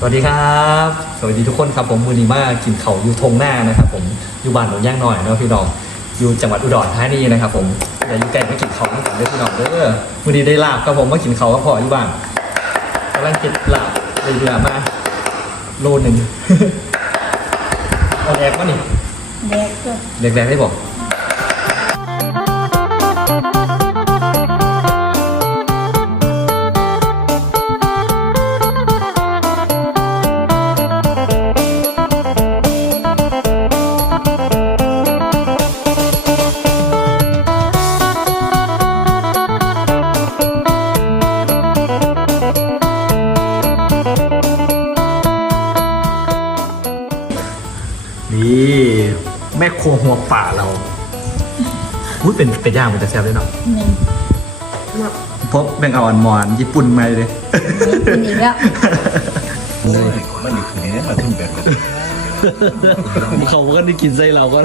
สวัสดีครับ สวัสดีทุกคนครับผมมือนีมากินเขาวอยู่ทงหน้านะครับผมอยู่บ้านหนองย่างหน่อยเนาะพี่น้องอยู่จังหวัดอุดรธานีนะครับผมอย่าอยู่ใกล้มากินเขาวด้วยกันเด้อพี่น้องเด้อมือนี้ได้ลาบครับผมมากินเขาวก็พออยู่บ้านกำลังกินลาบเลยเรือมาโลหนึ่งเอาแรกวะนี่เด็กก็แรกๆได้บอก นี่แม่ครัวหัวป่าเราอุ้ยเป็นเป็นย่างเป็นแต่แซ่บเลยเนาะนี่เพราะแบ่งเอาอันมอนญี่ปุ่นมาเลยเป็นอีกแล้วมันอยู่คืนนี้มาทุ่มแบบนั้นเขาก็ได้กินไส้เราก็